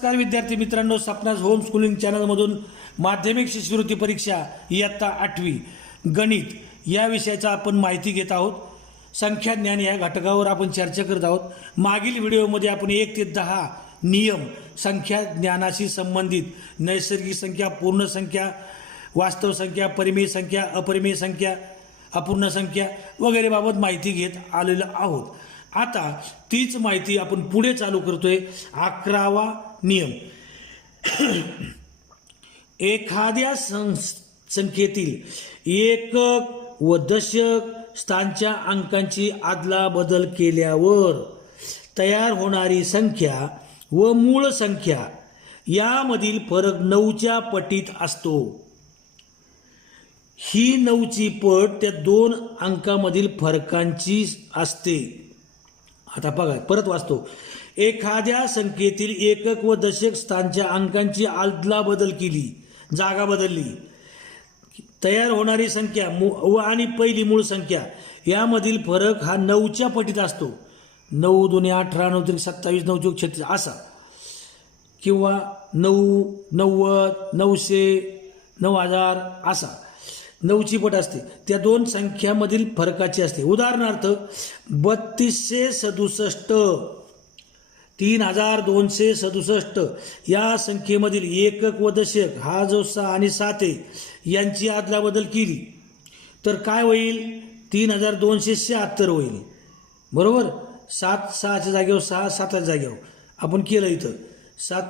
नमस्कार विद्यार्थी मित्रांनो, सपनाज होम स्कूलिंग चॅनलमधून माध्यमिक शिष्यवृत्ती परीक्षा इयत्ता 8वी गणित या विषयाचा आपण माहिती घेत आहोत. संख्या ज्ञान या घटकावर आपण चर्चा करत आहोत. मागील व्हिडिओमध्ये आपण 1 ते 10 नियम संख्या ज्ञानाशी संबंधित नैसर्गिक संख्या, पूर्ण संख्या, वास्तव संख्या, परिमेय संख्या, अपरिमेय संख्या, अपूर्ण संख्या वगैरे बाबत माहिती घेत आलेलो आहोत. आता तीच माहिती आपण पुढे चालू करतोय. 11वा नियम. एखाद्या संख्येतील एकक व दशक स्थानच्या अंकांची अदलाबदल केल्यावर तयार होणारी संख्या व मूळ संख्या यामधील फरक 9च्या पटीत असतो. ही 9ची पट त्या दोन अंकामधील फरकांची असते. आता बघा, परत वाचतो. एखाद्या संख्येतील एकक व दशक स्थानच्या अंकांची अदलाबदल केली, जागा बदलली, तयार होणारी संख्या व आणि पहिली मूळ संख्या यामधील फरक हा 9च्या पटीत असतो. 9 2 18, 9 3 27, 9 4 36 असा, किंवा 9 90 900 9000 असा 9ची पट असते. त्या दोन संख्यामधील फरकाची असते. उदाहरणार्थ 3267 3267 या संख्येमधील एकक व दशक हा जो 6 आणि 7 आहे यांची अदलाबदल केली तर काय होईल? 3276 होईल. बरोबर. 7 6च्या जागेवर 6, 7च्या जागेवर आपण केलं. इथं 7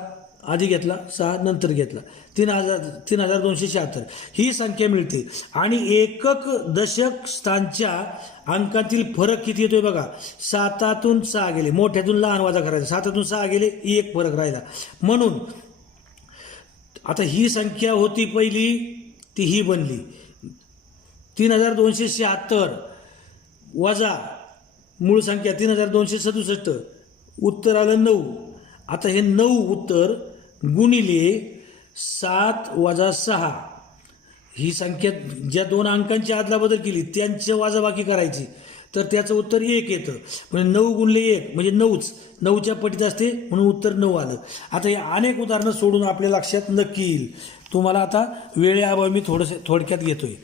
आधी घेतला, 6 नंतर घेतला, 3276 ही संख्या मिळते. आणि एकक दशक स्थानच्या अंकातील फरक किती येतोय बघा. 7तून 6 गेले, मोठ्यातून लहान वजा करायचा, 7तून 6 गेले, एक फरक राहिला. म्हणून आता ही संख्या होती पहिली, ती ही बनली. 3276 वजा मूळ संख्या 3267, उत्तर आलं 9. आता हे 9 उत्तर गुणिले 7 वजा 6 ही संख्या ज्या दोन अंकांची अदलाबदल केली त्यांची वजाबाकी करायची तर त्याचं उत्तर 1 येतं. म्हणजे 9 गुणिले 1 म्हणजे 9च, 9च्या पटीत असते म्हणून उत्तर 9 आलं. आता हे अनेक उदाहरणं सोडून आपल्या लक्षात नक्की येईल. तुम्हाला आता वेळेअभावी मी थोडक्यात घेतोय.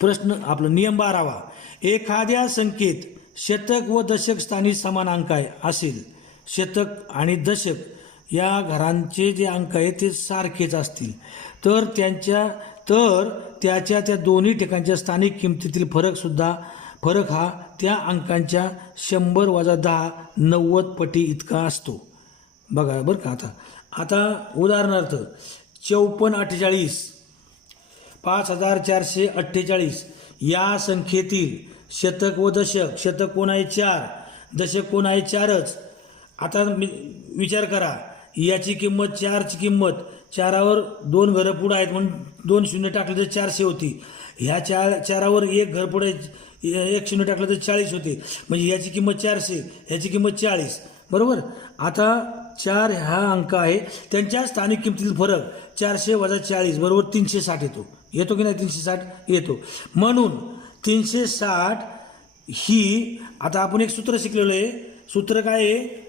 प्रश्न आपलं नियम 12वा. एखाद्या संख्येत शतक व दशक स्थानी समान अंक आहे असेल, शतक आणि दशक या घरांचे जे अंक आहेत ते सारखेच असतील तर त्याच्या त्या दोन्ही ठिकाणच्या स्थानिक किमतीतील फरक हा त्या अंकांच्या 100 वजा 10 90 पटी इतका असतो. बघा बरं का. आता उदाहरणार्थ 5448 5448 या संख्येतील शतक व दशक, शतक कोण आहे 4, दशक कोण आहे 4च. आता विचार करा, याची किंमत 4ची किंमत 4वर 2 घरं पुढं आहेत म्हणून 2 शून्य टाकले तर 400 होती. ह्या 4वर 1 घर पुढे 1 शून्य टाकलं तर 40 होते. म्हणजे याची किंमत 400, ह्याची किंमत 40. बरोबर. आता 4 हा अंक आहे, त्यांच्या स्थानिक किमतीतील फरक 400 वजा 40 बरोबर 360 येतो की नाही? 360 येतो. म्हणून 360 ही, आता आपण एक सूत्र शिकलेलो आहे. सूत्र काय आहे?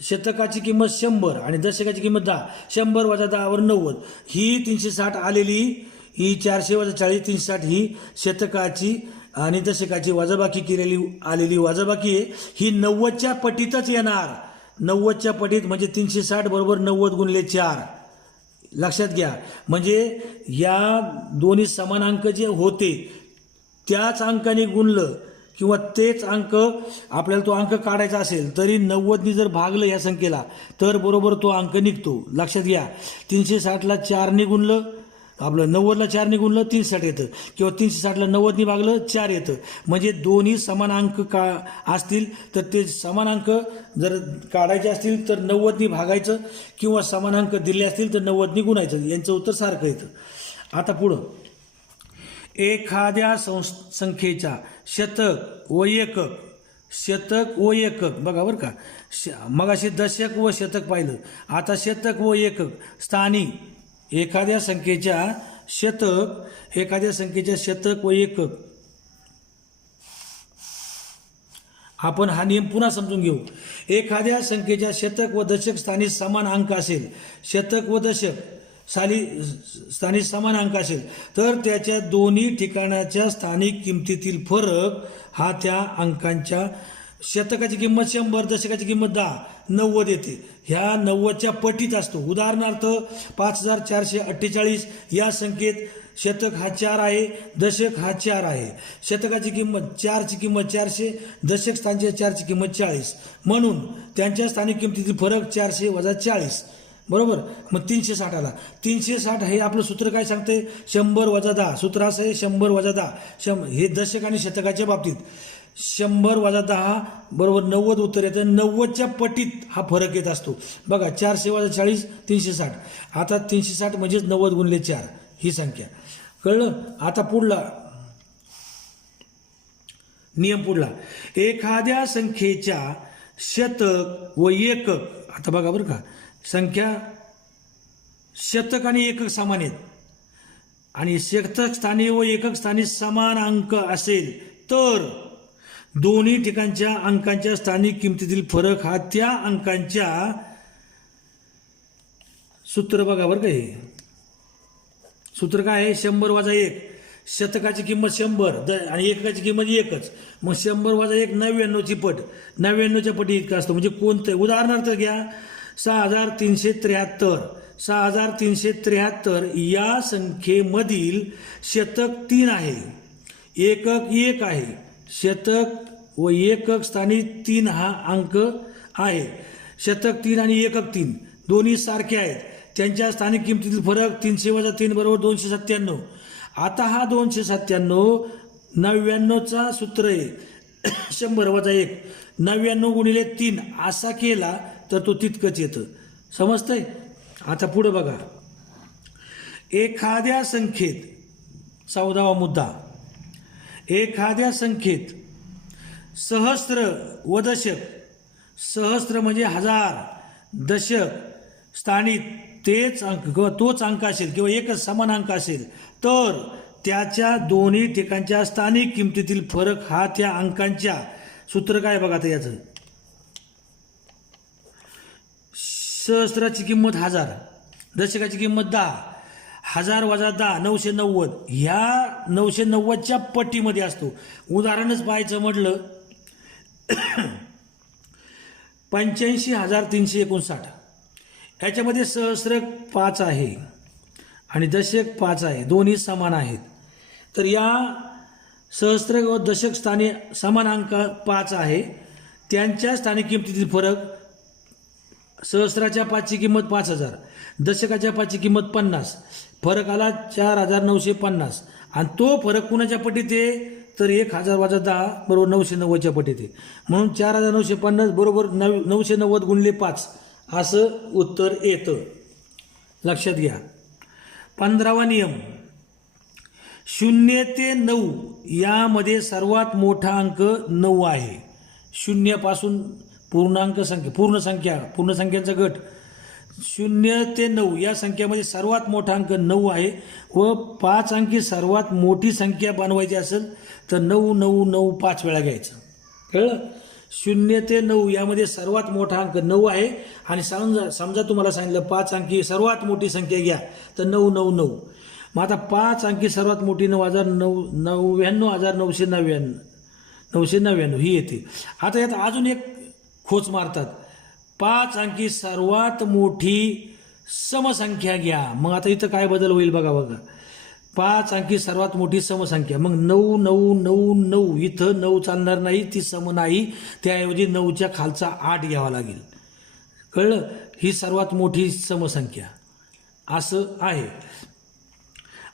शतकाची किंमत 100 आणि दशकाची किंमत 10. 100 वजा 10 वर 90. ही 360 आलेली, ही 400 वजा 40 360 ही शतकाची आणि दशकाची वजाबाकी केलेली आलेली वजाबाकी आहे. ही 90च्या पटीतच येणार. 90च्या पटीत म्हणजे 360 बरोबर 90 गुणिले 4. लक्षात घ्या. म्हणजे या दोन्ही समान अंक जे होते त्याच अंकाने गुणलं किंवा तेच अंक आपल्याला तो अंक काढायचा असेल तरी 90नी जर भागलं या संख्येला तर बरोबर तो अंक निघतो. लक्षात घ्या. 360ला 4ने गुणलं, आपलं 90ला 4ने गुणलं 360 येतं, किंवा 360ला 90नी भागलं 4 येतं. म्हणजे दोन्ही समान अंक असतील तर ते समान अंक जर काढायचे असतील तर 90नी भागायचं, किंवा समान अंक दिले असतील तर 90नी गुणायचं. यांचं उत्तर सारखं येतं. आता पुढं, एखाद्या संख्येच्या शतक व एकक बघा बरं का. मग असे दशक व शतक पाहिलं, आता शतक व एकक स्थानी एखाद्या संख्येच्या शतक व एकक आपण हा नियम पुन्हा समजून घेऊ. एखाद्या संख्येच्या शतक व दशक स्थानी समान अंक असेल, शतक व दशक स्थानी समान अंक असेल, तर त्याच्या दोन्ही ठिकाणाच्या स्थानिक किमतीतील फरक हा त्या अंकांच्या, शतकाची किंमत 100, दशकाची किंमत 10, 90 येते. ह्या 90च्या पटीत असतो. उदाहरणार्थ 5448 या संख्येत शतक हा 4 आहे, दशक हा 4 आहे. शतकाची किंमत 4ची किंमत 400, दशक स्थानच्या 4ची किंमत 40. म्हणून त्यांच्या स्थानिक किमतीतील फरक 400 वजा 40, बरोबर. मग 360 आला. 360 हे आपलं सूत्र काय सांगते? 100 वजा 10. सूत्र असं आहे 100 वजा 10. हे दशक आणि शतकाच्या बाबतीत 100 वजा 10 बरोबर 90 उत्तर येतं. 90च्या पटीत हा फरक येत असतो. बघा 400 वजा 40 360. आता 360 म्हणजेच 90 गुणिले 4 ही संख्या. कळलं? आता पुढला नियम पुढला. एखाद्या संख्येच्या शतक व एकक, आता बघा बरं का, संख्या शतक आणि एकक समान आहेत आणि शतक स्थानी व एकक स्थानी समान अंक असेल तर दोन्ही ठिकाणच्या अंकांच्या स्थानिक किमतीतील फरक हा त्या अंकांच्या, सूत्र बघा बरं का, हे सूत्र काय आहे? 100 वजा 1. शतकाची किंमत 100 आणि एककाची किंमत 1च. मग 100 वजा 1 99ची पट, 99च्या पटी इतका असतो. म्हणजे कोणतं? उदाहरणार्थ घ्या 6373. 6373 या संख्येमधील शतक 3 आहे, एकक 1 आहे. शतक व एकक स्थानी 3 हा अंक आहे. शतक 3 आणि एकक 3 दोन्ही सारखे आहेत. त्यांच्या स्थानिक किमतीतील फरक 300 वजा 3 बरोबर 297. आता हा 297 99चा सूत्र आहे 100 वजा 1. 99 गुणिले 3 असा केला तर तो तितकंच येतं. समजतंय? आता पुढे बघा. एखाद्या संख्येत, 14वा मुद्दा, एखाद्या संख्येत सहस्त्र व दशक, सहस्त्र म्हणजे 1000, दशक स्थानी तेच अंक किंवा तोच अंक असेल किंवा एकच समान अंक असेल तर त्याच्या दोन्ही ठिकाणच्या स्थानिक किमतीतील फरक हा त्या अंकांच्या, सूत्र काय बघा आता याचं, सहस्त्राची किंमत 1000, दशकाची किंमत 10, 1000 वजा 10 990. ह्या 990च्या पट्टीमध्ये असतो. उदाहरणच पाहायचं म्हटलं 85,359. ह्याच्यामध्ये सहस्र 5 आहे आणि दशक 5 आहे, दोन्ही समान आहेत. तर या सहस्त्र व दशक स्थानी समान अंक 5 आहे. त्यांच्या स्थानिक किमतीतील फरक, सहस्राच्या 5ची किंमत 5000, दशकाच्या 5ची किंमत 50. फरक आला 4950 आणि तो फरक कुणाच्या पटीत आहे तर 1000 वजा 10 बरोबर 990च्या पटीत आहे. म्हणून 4950 बरोबर 990 गुणिले 5 असं उत्तर येतं. लक्षात घ्या. 15वा नियम. 0 ते 9 यामध्ये सर्वात मोठा अंक 9 आहे. 0 पासून पूर्णांक संख्या, पूर्ण संख्यांचा गट 0 ते 9 या संख्येमध्ये सर्वात मोठा अंक 9 आहे व 5 अंकी सर्वात मोठी संख्या बनवायची असेल तर 9 9 9 5 वेळा घ्यायचं. कळलं? 0 ते 9 यामध्ये सर्वात मोठा अंक 9 आहे आणि समजा तुम्हाला सांगितलं 5 अंकी सर्वात मोठी संख्या घ्या तर 9 9 9. मग आता 5 अंकी सर्वात मोठी 99999 ही येते. आता यात अजून एक खोच मारतात, 5 अंकी सर्वात मोठी समसंख्या घ्या. मग आता इथं काय बदल होईल बघा. 5 अंकी सर्वात मोठी समसंख्या, मग 9 9 9 9 इथं 9 चालणार नाही, ती सम नाही, त्याऐवजी 9च्या खालचा 8 घ्यावा लागेल. कळलं? ही सर्वात मोठी समसंख्या असं आहे.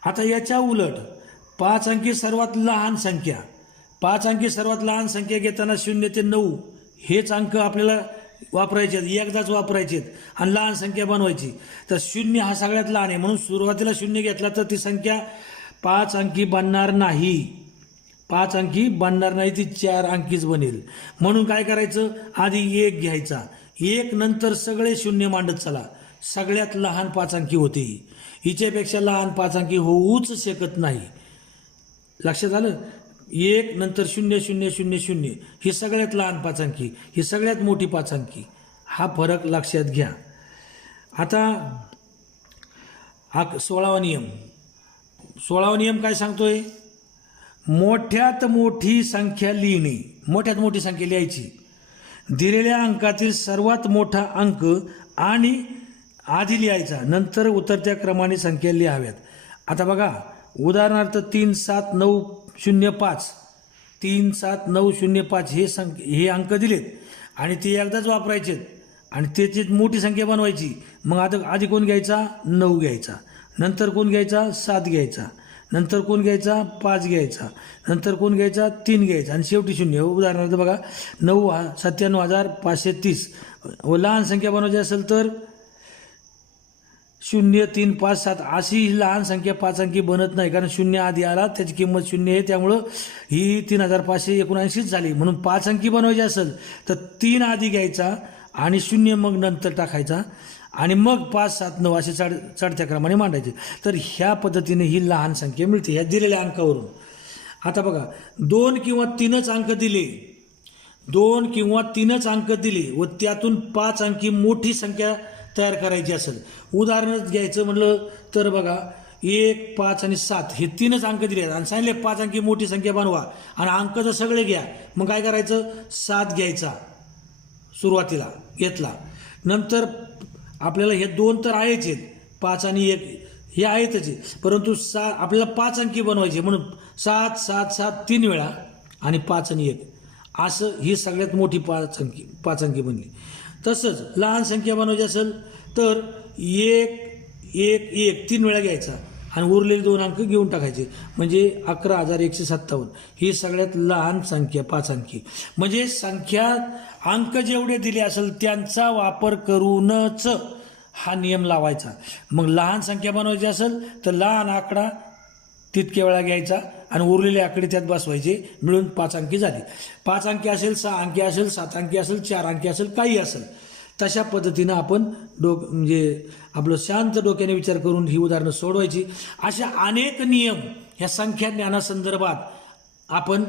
आता याच्या उलट 5 अंकी सर्वात लहान संख्या, 5 अंकी सर्वात लहान संख्या घेताना 0 ते 9 हेच अंक आपल्याला वापरायचे आहेत, एकदाच वापरायचे आहेत आणि लहान संख्या बनवायची. तर 0 हा सगळ्यात लहान आहे म्हणून सुरुवातीला 0 घेतला तर ती संख्या 5 अंकी बनणार नाही. 5 अंकी बनणार नाही, ती 4 अंकीच बनेल. म्हणून काय करायचं, आधी 1 घ्यायचा, 1 नंतर सगळे 0 मांडत चला. सगळ्यात लहान 5 अंकी होते. हिच्यापेक्षा लहान 5 अंकी होऊच शकत नाही. लक्षात आलं? 1 नंतर 0 0 0 0 ही सगळ्यात लहान 5 अंकी, ही सगळ्यात मोठी 5 अंकी. हा फरक लक्षात घ्या. आता 16वा नियम. 16वा नियम काय सांगतोय? मोठ्यात मोठी संख्या लिहिणे. मोठ्यात मोठी संख्या लिहायची. दिलेल्या अंकातील सर्वात मोठा अंक आणि आधी लिहायचा, नंतर उतरत्या क्रमाने संख्या लिहाव्यात. आता बघा, उदाहरणार्थ 3 7 9 0 5 3 7 9 0 5 हे अंक दिलेत आणि ते एकदाच वापरायचेत आणि त्याची मोठी संख्या बनवायची. मग आता आधी कोण घ्यायचा? 9 घ्यायचा. नंतर कोण घ्यायचा? 7 घ्यायचा. नंतर कोण घ्यायचा? 5 घ्यायचा. नंतर कोण घ्यायचा? 3 घ्यायचा आणि शेवटी 0. उदाहरणार्थ बघा, 97,530 व लहान संख्या बनवायची असेल तर 0 3 5 7 अशी ही लहान संख्या 5 अंकी बनत नाही, कारण 0 आधी आला, त्याची किंमत 0 आहे, त्यामुळं ही 3579 झाली. म्हणून 5 अंकी बनवायची असेल तर 3 आधी घ्यायचा आणि 0 मग नंतर टाकायचा आणि मग 5 7 9 असे चढत्या क्रमाने मांडायचे. तर ह्या पद्धतीने ही लहान संख्या मिळते ह्या दिलेल्या अंकावरून. आता बघा, 2 किंवा 3च अंक दिले, 2 किंवा 3च अंक दिले व त्यातून 5 अंकी मोठी संख्या तयार करायची असेल. उदाहरण घ्यायचं म्हटलं तर बघा, 1 5 आणि 7 हे 3च अंक दिले आणि सांगितले 5 अंकी मोठी संख्या बनवा आणि अंक जर सगळे घ्या. मग काय करायचं? 7 घ्यायचा सुरुवातीला घेतला. नंतर आपल्याला हे 2 तर आहेच आहेत, 5 आणि 1 हे आहेतच, परंतु आपल्याला 5 अंकी बनवायचे म्हणून 7 7 7 3 वेळा आणि 5 आणि 1 असं ही सगळ्यात मोठी 5 अंकी बनली. तसंच लहान संख्या बनवायची असेल तर 1 1 1 3 वेळा घ्यायचा आणि उरलेले 2 अंक घेऊन टाकायचे, म्हणजे 11,157 ही सगळ्यात लहान संख्या 5 अंकी. म्हणजे संख्या अंक जेवढे दिले असेल त्यांचा वापर करूनच हा नियम लावायचा. मग लहान संख्या बनवायची असेल तर लहान आकडा तितक्या वेळा घ्यायचा आणि उरलेले आकडे त्यात बसवायचे, मिळून 5 अंकी झाली. 5 अंकी असेल, 6 अंकी असेल, 7 अंकी असेल, 4 अंकी असेल, काही असेल, तशा पद्धतीनं आपण म्हणजे आपलं शांत डोक्याने विचार करून ही उदाहरणं सोडवायची. अशा अनेक नियम ह्या संख्या ज्ञानासंदर्भात आपण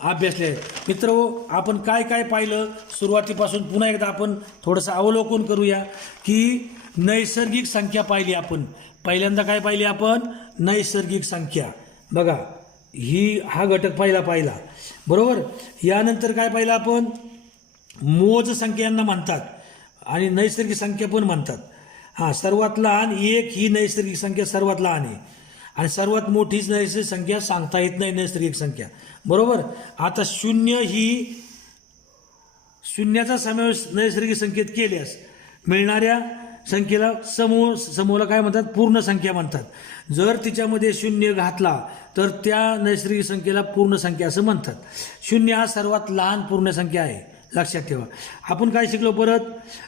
अभ्यासले आहेत. मित्रहो, आपण काय काय पाहिलं सुरुवातीपासून पुन्हा एकदा आपण थोडंसं अवलोकन करूया की नैसर्गिक संख्या पाहिली आपण. पहिल्यांदा काय पाहिली आपण? नैसर्गिक संख्या. बघा, हा घटक पाहिला बरोबर. यानंतर काय पाहिलं आपण? मोज संख्या यांना म्हणतात आणि नैसर्गिक संख्या पण म्हणतात. सर्वात लहान 1 ही नैसर्गिक संख्या सर्वात लहान आहे आणि सर्वात मोठी नैसर्गिक संख्या सांगता येत नाही नैसर्गिक संख्या, बरोबर. आता 0 ही शून्याचा समावेश नैसर्गिक संख्येत केल्यास मिळणाऱ्या संख्येला समूहाला काय म्हणतात? पूर्ण संख्या म्हणतात. जर तिच्यामध्ये 0 घातला तर त्या नैसर्गिक संख्येला पूर्ण संख्या असं म्हणतात. 0 हा सर्वात लहान पूर्ण संख्या आहे, लक्षात ठेवा. आपण काय शिकलो परत?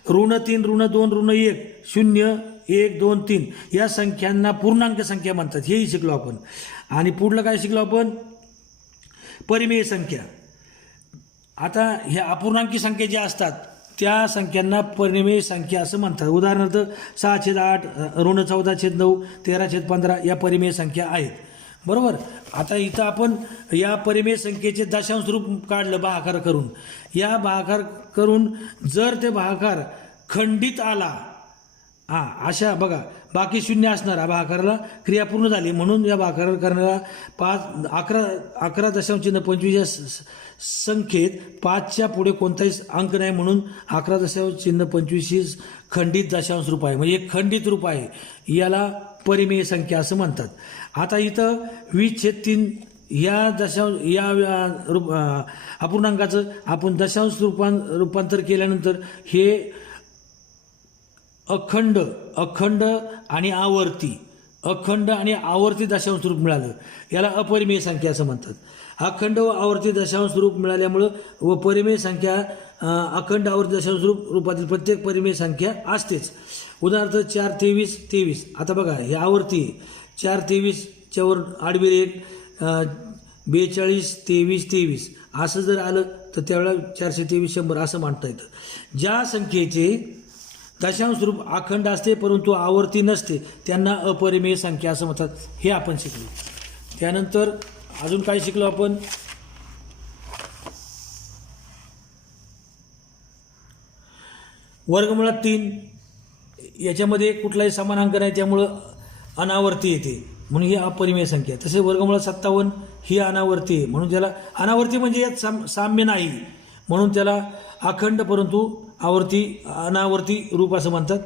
-3 -2 -1 0 1 2 3 या संख्यांना पूर्णांक संख्या म्हणतात, हेही शिकलो आपण. आणि पुढलं काय शिकलो आपण? परिमेय संख्या. आता ह्या अपूर्णांकी संख्या ज्या असतात त्या संख्यांना परिमेय संख्या असं म्हणतात. उदाहरणार्थ 6/8 -14/9 13/15 या परिमेय संख्या आहेत, बरोबर. आता इथं आपण या परिमेय संख्येचे दशांश रूप काढलं भागाकार करून. या भागाकार करून जर ते भागाकार खंडित आला, अशा बघा बाकी 0 असणारा भागाकाराला क्रिया पूर्ण झाली, म्हणून या भागाकार करणारा 11 दशांश चिन्ह 25 या संख्येत 5च्या पुढे कोणताही अंक नाही, म्हणून 11 दशांश चिन्ह 25 ही खंडित दशांश रूप आहे, म्हणजे एक खंडित रूप आहे. याला परिमेय संख्या असं म्हणतात. आता इथं 20/3 या अपूर्णांकाचं आपण दशांश रूपांतर केल्यानंतर हे अखंड आणि आवर्ती दशांश रूप मिळालं, याला अपरिमेय संख्या असं म्हणतात. अखंड व आवर्ती दशांश रूप मिळाल्यामुळं व परिमेय संख्या अखंड आवर्ती दशांश रूपातील प्रत्येक परिमेय संख्या असतेच. उदाहरणार्थ 4 23 23. आता बघा हे आवर्ती 4 23च्या वर आडवी रेघ 42 23 23 असं जर आलं तर त्यावेळेला 423 100 असं मांडता येतं. ज्या संख्येचे दशांश रूप अखंड असते परंतु आवर्ती नसते त्यांना अपरिमेय संख्या असं म्हणतात, हे आपण शिकलो. त्यानंतर अजून काय शिकलो आपण? वर्गमुळात 3 याच्यामध्ये कुठलाही समान अंक नाही, त्यामुळं अनावर्ती येते म्हणून ही अपरिमेय संख्या आहे. तसे वर्गमुळात 57 ही अनावर्ती आहे म्हणून त्याला अनावर्ती म्हणजे यात साम्य नाही म्हणून त्याला अखंड परंतु आवर्ती अनावर्ती रूप असं म्हणतात.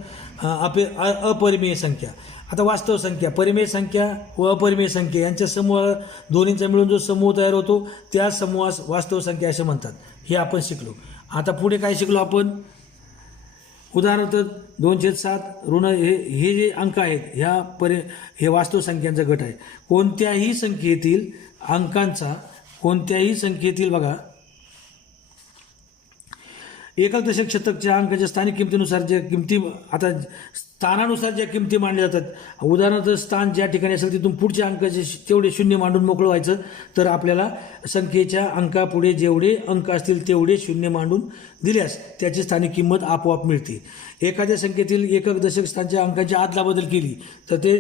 अपरिमेय संख्या. आता वास्तव संख्या, परिमेय संख्या व अपरिमेय संख्या यांच्या समूह दोन्हींचा मिळून जो समूह तयार होतो त्या समूहास वास्तव संख्या असे म्हणतात. हे आपण शिकलो. आता पुढे काय शिकलो आपण? उदाहरणार्थ 2/7 ऋण हे जे अंक आहेत हे वास्तव संख्यांचा गट आहे. कोणत्याही संख्येतील अंकांचा बघा एकक दशक शतकच्या अंकाच्या स्थानिक किमतीनुसार ज्या किमती आता स्थानानुसार ज्या किमती मांडल्या जातात. उदाहरणार्थ स्थान ज्या ठिकाणी असेल तिथून पुढच्या अंकाचे तेवढे शून्य मांडून मोकळं व्हायचं तर आपल्याला संख्येच्या अंकापुढे जेवढे अंक असतील तेवढे शून्य मांडून दिल्यास त्याची स्थानिक किंमत आपोआप मिळते. एखाद्या संख्येतील एकक दशक स्थानच्या अंकाची आदलाबदल केली तर ते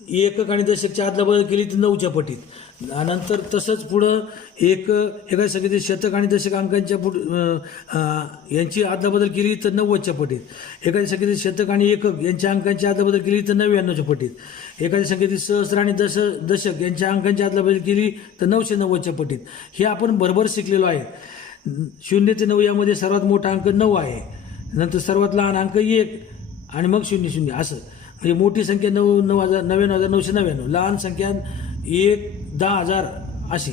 एकक आणि दशकच्या आदलाबदल केली तर 9च्या पटीत. नंतर तसंच पुढं एखाद्या संख्येतील शतक आणि दशक अंकांच्या यांची आदलाबदल केली तर 90च्या पटीत. एखाद्या संख्येतील शतक आणि एकक यांच्या अंकांची आदलाबदल केली तर 99च्या पटीत. एखाद्या संख्येतील सहस्र आणि दशक यांच्या अंकांची आदलाबदल केली तर 990च्या पटीत. हे आपण बरोबर शिकलेलो आहे. 0 ते 9 यामध्ये सर्वात मोठा अंक 9 आहे, नंतर सर्वात लहान अंक 1 आणि मग 00 असं. म्हणजे मोठी संख्या 99,999, लहान संख्या 1,10,000 अशी.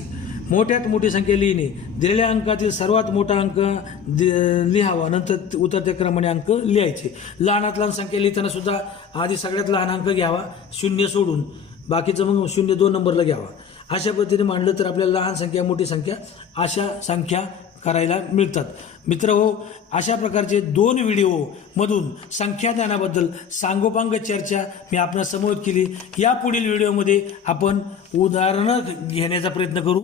मोठ्यात मोठी संख्या लिहिणे, दिलेल्या अंकातील सर्वात मोठा अंक लिहावा, नंतर उतरत्या क्रमाने अंक लिहायचे. लहानात लहान संख्या लिहिताना सुद्धा आधी सगळ्यात लहान अंक घ्यावा 0 सोडून, बाकीचं मग 0 2 नंबरला घ्यावा. अशा पद्धतीने मांडलं तर आपल्याला लहान संख्या मोठी संख्या अशा संख्या करायला मिळतात. मित्रहो, अशा प्रकारचे 2 व्हिडिओमधून संख्या ज्ञानाबद्दल सांगोपांग चर्चा मी आपणास समोर केली. या पुढील व्हिडिओमध्ये आपण उदाहरणं घेण्याचा प्रयत्न करू.